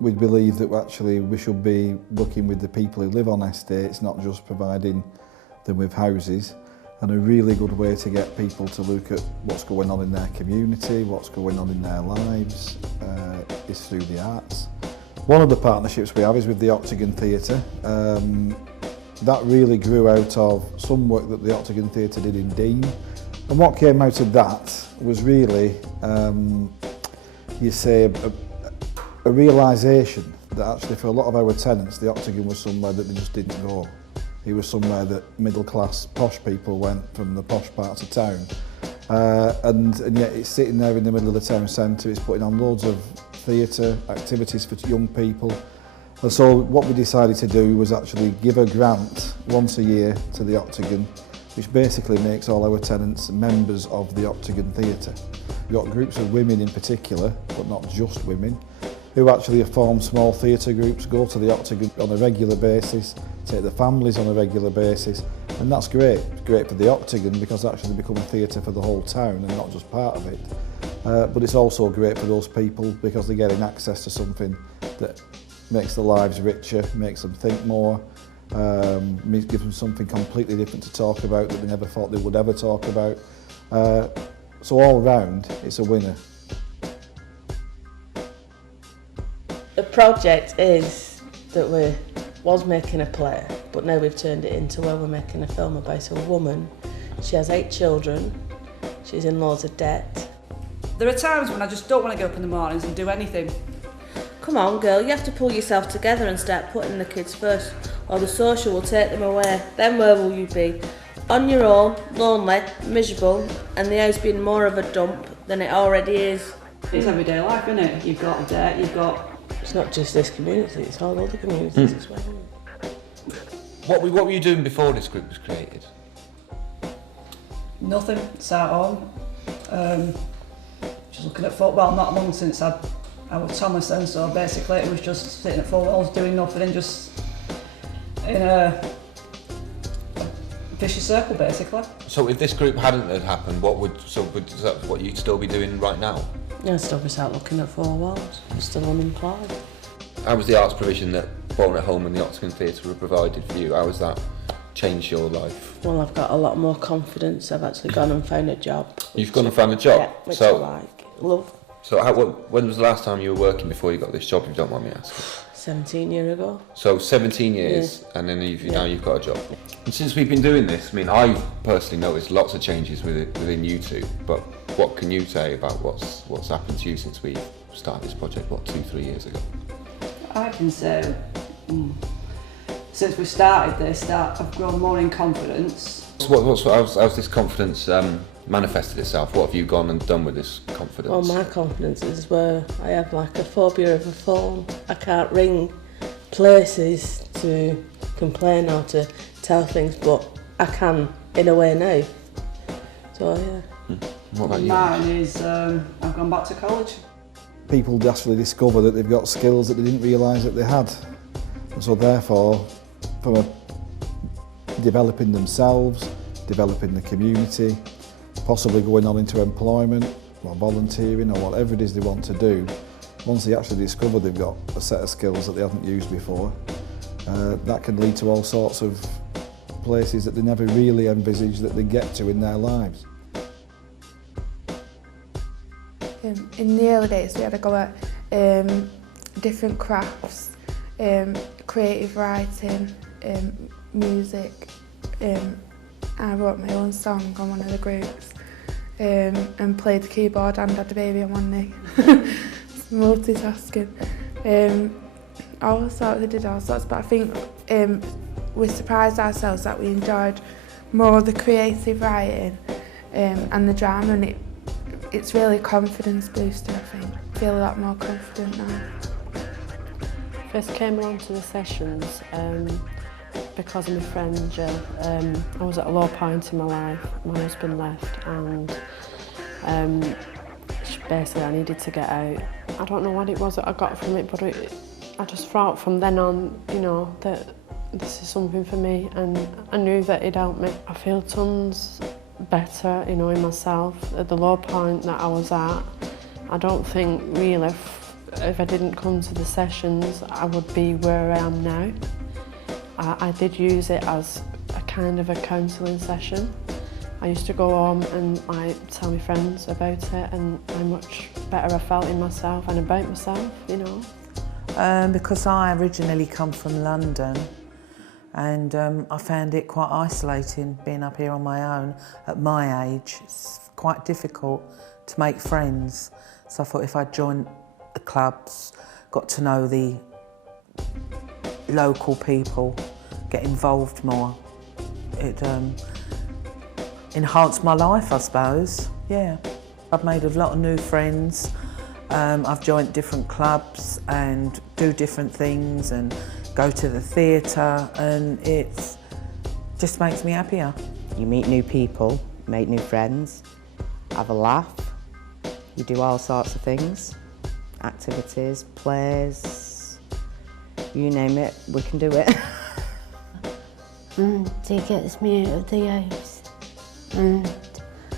we believe that actually we should be working with the people who live on estates, not just providing them with houses. And a really good way to get people to look at what's going on in their community, what's going on in their lives, is through the arts. One of the partnerships we have is with the Octagon Theatre. That really grew out of some work that the Octagon Theatre did in Dean. And what came out of that was really, you say, a realisation that actually for a lot of our tenants, the Octagon was somewhere that they just didn't go. It was somewhere that middle-class, posh people went from the posh parts of town. And yet it's sitting there in the middle of the town centre, it's putting on loads of theatre activities for young people. And so what we decided to do was actually give a grant once a year to the Octagon, which basically makes all our tenants members of the Octagon Theatre. We've got groups of women in particular, but not just women, who actually form small theatre groups, go to the Octagon on a regular basis, take their families on a regular basis, and that's great. It's great for the Octagon because it's actually become a theatre for the whole town and not just part of it. But it's also great for those people because they're getting access to something that makes their lives richer, makes them think more, gives them something completely different to talk about that they never thought they would ever talk about. So all round, it's a winner. The project is that we was making a play, but now we've turned it into where we're making a film about a woman. She has 8 children, she's in loads of debt. There are times when I just don't want to get up in the mornings and do anything. Come on girl, you have to pull yourself together and start putting the kids first, or the social will take them away. Then where will you be? On your own, lonely, miserable, and the house being more of a dump than it already is. It's everyday life, isn't it? You've got debt, you've got... It's not just this community, it's all other communities as well. What were you doing before this group was created? Nothing, sat at home. Just looking at football, not long since I was Thomas then, so basically it was just sitting at 4 walls doing nothing and just in a vicious circle basically. So if this group hadn't had happened, is that what you'd still be doing right now? Yeah, I'd still be sat looking at 4 walls. I'm still unemployed. How was the arts provision that Bolton at Home and the Octagon Theatre were provided for you? How has that changed your life? Well, I've got a lot more confidence. I've actually gone and found a job. You've gone and found a job? Yeah, which I like. Love. So when was the last time you were working before you got this job, if you don't mind me asking? 17 years ago. So 17 years, yeah. And then now you've got a job. And since we've been doing this, I mean, I've personally noticed lots of changes within you two, but what can you say about what's happened to you since we started this project, 2-3 years ago? I can say, since we started this, that I've grown more in confidence. So how's this confidence manifested itself? What have you gone and done with this confidence? Well, my confidence is where I have like a phobia of a phone. I can't ring places to complain or to tell things, but I can in a way now. So yeah. What about you? Mine is I've gone back to college. People actually discover that they've got skills that they didn't realise that they had. And so therefore, from developing themselves, developing the community, possibly going on into employment or volunteering or whatever it is they want to do, once they actually discover they've got a set of skills that they haven't used before, that can lead to all sorts of places that they never really envisaged that they get to in their lives. In the early days we had to go at different crafts, creative writing, music. I wrote my own song on one of the groups and played the keyboard and had the baby on one knee. Multitasking. We did all sorts, but I think we surprised ourselves that we enjoyed more the creative writing and the drama, and it's really a confidence booster, I think. I feel a lot more confident now. First came along to the sessions because of my friend Jill. I was at a low point in my life. My husband left and basically I needed to get out. I don't know what it was that I got from it, but I just thought from then on, that this is something for me, and I knew that it'd help me. I feel tons better, in myself. At the low point that I was at, I don't think really if I didn't come to the sessions, I would be where I am now. I did use it as a kind of a counselling session. I used to go home and tell my friends about it, and how much better I felt in myself and about myself, you know. Because I originally come from London, and I found it quite isolating being up here on my own at my age. It's quite difficult to make friends. So I thought if I joined the clubs, got to know the local people, get involved more, it enhanced my life, I suppose. Yeah, I've made a lot of new friends. I've joined different clubs and do different things and go to the theatre, and it just makes me happier. You meet new people, make new friends, have a laugh. You do all sorts of things, activities, plays, you name it, we can do it. And it gets me out of the house, and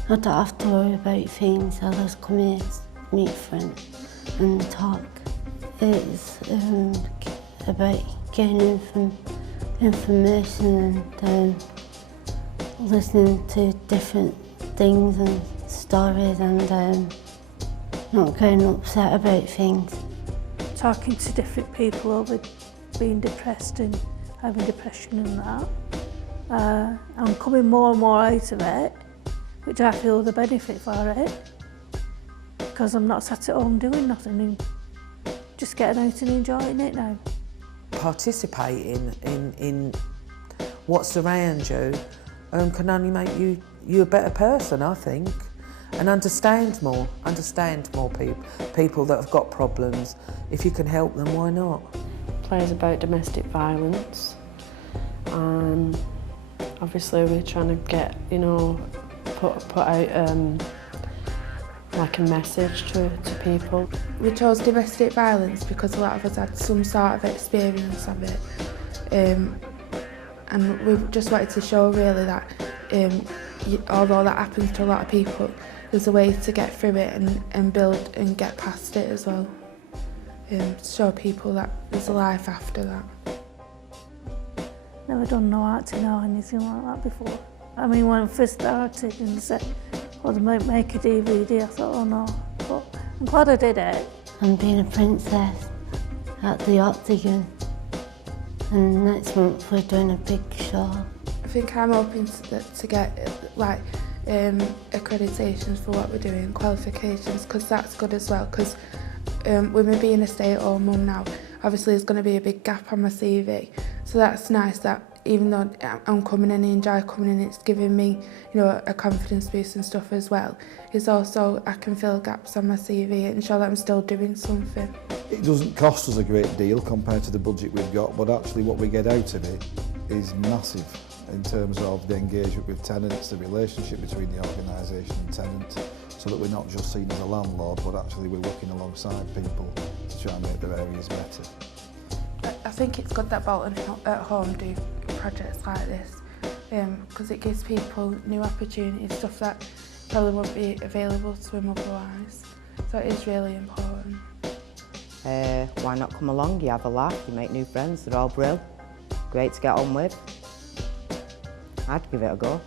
I don't have to worry about things. I just come here, meet friends and talk. It's about gaining information and listening to different things and stories, and not getting upset about things. Talking to different people with being depressed and having depression and that. I'm coming more and more out of it, which I feel the benefit for it, because I'm not sat at home doing nothing and just getting out and enjoying it now. Participating in what's around you can only make you a better person, I think, and understand more people that have got problems. If you can help them, why not? Plays about domestic violence, and obviously we're trying to get, you know, put out like a message to people. We chose domestic violence because a lot of us had some sort of experience of it, and we just wanted to show really that although that happens to a lot of people, there's a way to get through it and build and get past it as well. Show people that there's a life after that. Never done no acting or anything like that before. I mean, when I first started and they said, well, they might make a DVD, I thought, oh no, but I'm glad I did it. I'm being a princess at the Octagon, and next month we're doing a big show. I think I'm hoping to get like accreditations for what we're doing, qualifications, because that's good as well, because with me being a stay-at-home mum now, obviously there's going to be a big gap on my CV, so that's nice that even though I'm coming in and enjoy coming in, it's giving me, you know, a confidence boost and stuff as well. It's also, I can fill gaps on my CV and show that I'm still doing something. It doesn't cost us a great deal compared to the budget we've got, but actually what we get out of it is massive in terms of the engagement with tenants, the relationship between the organisation and tenants, so that we're not just seen as a landlord, but actually we're working alongside people to try and make their areas better. I think it's good that Bolton at home do projects like this, because it gives people new opportunities, stuff that probably won't be available to them otherwise. So it is really important. Why not come along? You have a laugh, you make new friends, they're all brill. Great to get on with. I'd give it a go.